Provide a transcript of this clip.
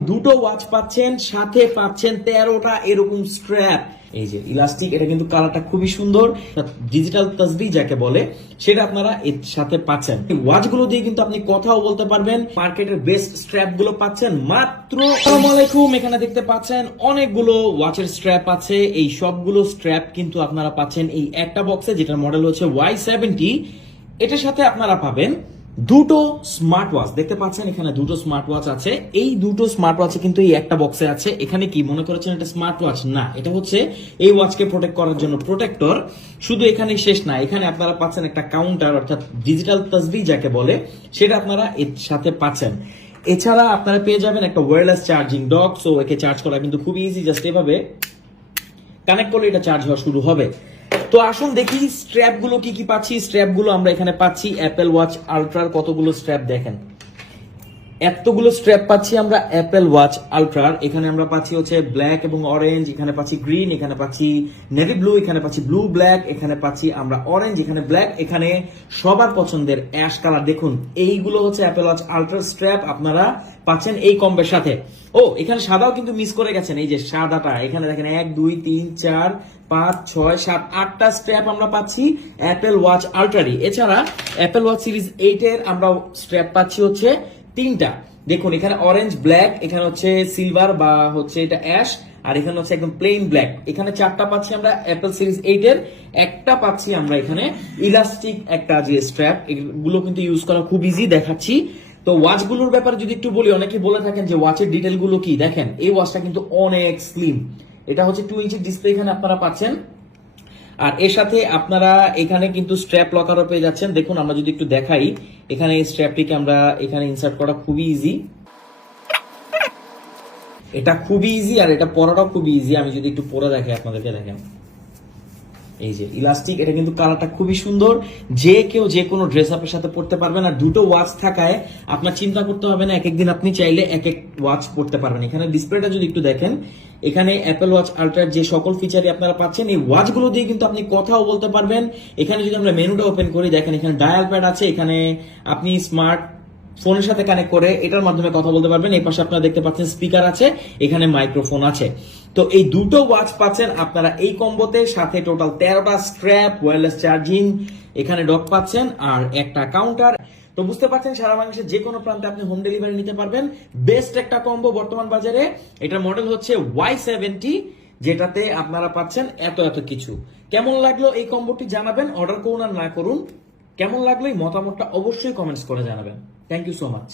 দুটো ওয়াচ পাচ্ছেন, সাথে পাচ্ছেন 13টা এরকম স্ট্র্যাপ। এই যে ইলাস্টিক, এটা কিন্তু কালারটা খুবই সুন্দর, ডিজিটাল তাসবিহ যাকে বলে সেটা আপনারা এর সাথে পাচ্ছেন। এই ওয়াচগুলো দিয়ে কিন্তু আপনি কথাও বলতে পারবেন। মার্কেটের বেস্ট স্ট্র্যাপ গুলো পাচ্ছেন মাত্র। আসসালামু আলাইকুম, এখানে দেখতে পাচ্ছেন অনেকগুলো ওয়াচের স্ট্র্যাপ আছে। এই সবগুলো স্ট্র্যাপ কিন্তু আপনারা পাচ্ছেন এই একটা বক্সে, যেটার মডেল হচ্ছে Y70। এটার সাথে আপনারা পাবেন দুটো স্মার্ট ওয়াচ। দেখতে পাচ্ছেন এখানে দুটো স্মার্ট ওয়াচ আছে। এই দুটো স্মার্ট ওয়াচ কিন্তু এই একটা বক্সে আছে। এখানে কি মনে করেছেন এটা স্মার্ট ওয়াচ? না, এটা হচ্ছে এই ওয়াচকে প্রোটেক্ট করার জন্য প্রোটেক্টর। শুধু এখানেই শেষ না, এখানে আপনারা পাচ্ছেন একটা কাউন্টার, অর্থাৎ ডিজিটাল তাসবিহ যাকে বলে সেটা আপনারা এর সাথে পাচ্ছেন। এছাড়া আপনারা পেয়ে যাবেন একটা ওয়্যারলেস চার্জিং ডক। সো একে চার্জ করা কিন্তু খুবই ইজি, জাস্ট এভাবে কানেক্ট করলে এটা চার্জ হওয়া শুরু হবে। তো আসুন দেখি স্ট্র্যাপ গুলো কি কি পাচ্ছি। স্ট্র্যাপ গুলো আমরা এখানে পাচ্ছি অ্যাপেল ওয়াচ আলট্রার কতগুলো স্ট্র্যাপ, দেখেন এতগুলো স্ট্র্যাপ পাচ্ছি আমরা অ্যাপেল ওয়াচ আলট্রার। এখানে আমরা পাচ্ছি হচ্ছে ব্ল্যাক এবং অরেঞ্জ, এখানে পাচ্ছি গ্রিন, এখানে পাচ্ছি নেভি ব্লু, এখানে পাচ্ছি ব্লু ব্ল্যাক, এখানে পাচ্ছি আমরা অরেঞ্জ, এখানে ব্ল্যাক, এখানে সবার পছন্দের অ্যাশ কালার। দেখুন এইগুলো হচ্ছে অ্যাপেল ওয়াচ আলট্রা স্ট্র্যাপ আপনারা পাচ্ছেন এই কম্বের সাথে। ও এখানে সাদাও কিন্তু মিস করে গেছেন, এই যে সাদাটা এখানে দেখেন 1 2 3 4 5 6 7 8টা স্ট্র্যাপ আমরা পাচ্ছি অ্যাপেল ওয়াচ আলট্রারি। এছাড়া অ্যাপেল ওয়াচ সিরিজ 8 এর আমরা স্ট্র্যাপ পাচ্ছি হচ্ছে 3টা। দেখুন এখানে অরেঞ্জ, ব্ল্যাক, এখানে হচ্ছে সিলভার বা হচ্ছে এটা অ্যাশ, আর এখানে হচ্ছে একদম প্লেন ব্ল্যাক। এখানে 4টা পাচ্ছি আমরা অ্যাপেল সিরিজ 8 এর, একটা পাচ্ছি আমরা এখানে ইলাস্টিক একটা যে স্ট্র্যাপ। এগুলো কিন্তু ইউজ করা খুব ইজি, দেখাচ্ছি। তো ওয়াচগুলোর ব্যাপারে যদি একটু বলি, অনেকেই বলে থাকেন যে ওয়াচের ডিটেল গুলো কি। দেখেন এই ওয়াচটা কিন্তু অনেক স্লিম। এটা হচ্ছে 2 ইঞ্চি ডিসপ্লে এখানে আপনারা পাচ্ছেন। আর এর সাথে আপনারা এখানে কিন্তু স্ট্র্যাপ লকারও পেয়ে যাচ্ছেন। দেখুন আমরা যদি একটু দেখাই, এখানে এই স্ট্র্যাপটিকে আমরা এখানে ইনসার্ট করা খুবই ইজি। এটা খুবই ইজি, আর এটা পরাটাও খুবই ইজি। আমি যদি একটু পরে দেখাই আপনাদেরকে, দেখেন এই যে ইলাস্টিক, এটা কিন্তু কালারটা খুবই সুন্দর। যে কেউ যে কোনো ড্রেস আপের সাথে পড়তে পারবেন। আর দুটো ওয়াচ থাকায় আপনার চিন্তা করতে হবে না, এক একদিন আপনি চাইলে এক এক ওয়াচ পড়তে পারবেন। এখানে ডিসপ্লেটা যদি একটু দেখেন, এখানে অ্যাপেল ওয়াচ আলট্রার যে সকল ফিচারই আপনারা পাচ্ছেন, এই ওয়াচগুলো দিয়ে কিন্তু আপনি কথাও বলতে পারবেন। এখানে যদি আমরা মেনুটা ওপেন করি, দেখেন এখানে ডায়াল প্যাড আছে, এখানে আপনি স্মার্ট ফোনের সাথে কানেক্ট করে এটার মাধ্যমে কথা বলতে পারবেন। এই পাশে আপনারা দেখতে পাচ্ছেন স্পিকার আছে, এখানে মাইক্রোফোন আছে। তো এই দুটো ওয়াচ পাচ্ছেন আপনারা এই কম্বোতে, সাথে টোটাল 13টা স্ট্র্যাপ, ওয়্যারলেস চার্জিং, এখানে ডক পাচ্ছেন, আর একটা কাউন্টার। তো বুঝতে পারছেন সারা বাংলাদেশের যে কোনো প্রান্তে আপনি হোম ডেলিভারি নিতে পারবেন। বেস্ট একটা কম্বো বর্তমান বাজারে। এটার মডেল হচ্ছে Y70, যেটাতে আপনারা পাচ্ছেন এত এত কিছু। কেমন লাগলো এই কম্বোটি জানাবেন, অর্ডার করুন আর না করুন কেমন লাগলো এই মতামতটা অবশ্যই কমেন্টস করে জানাবেন। Thank you so much.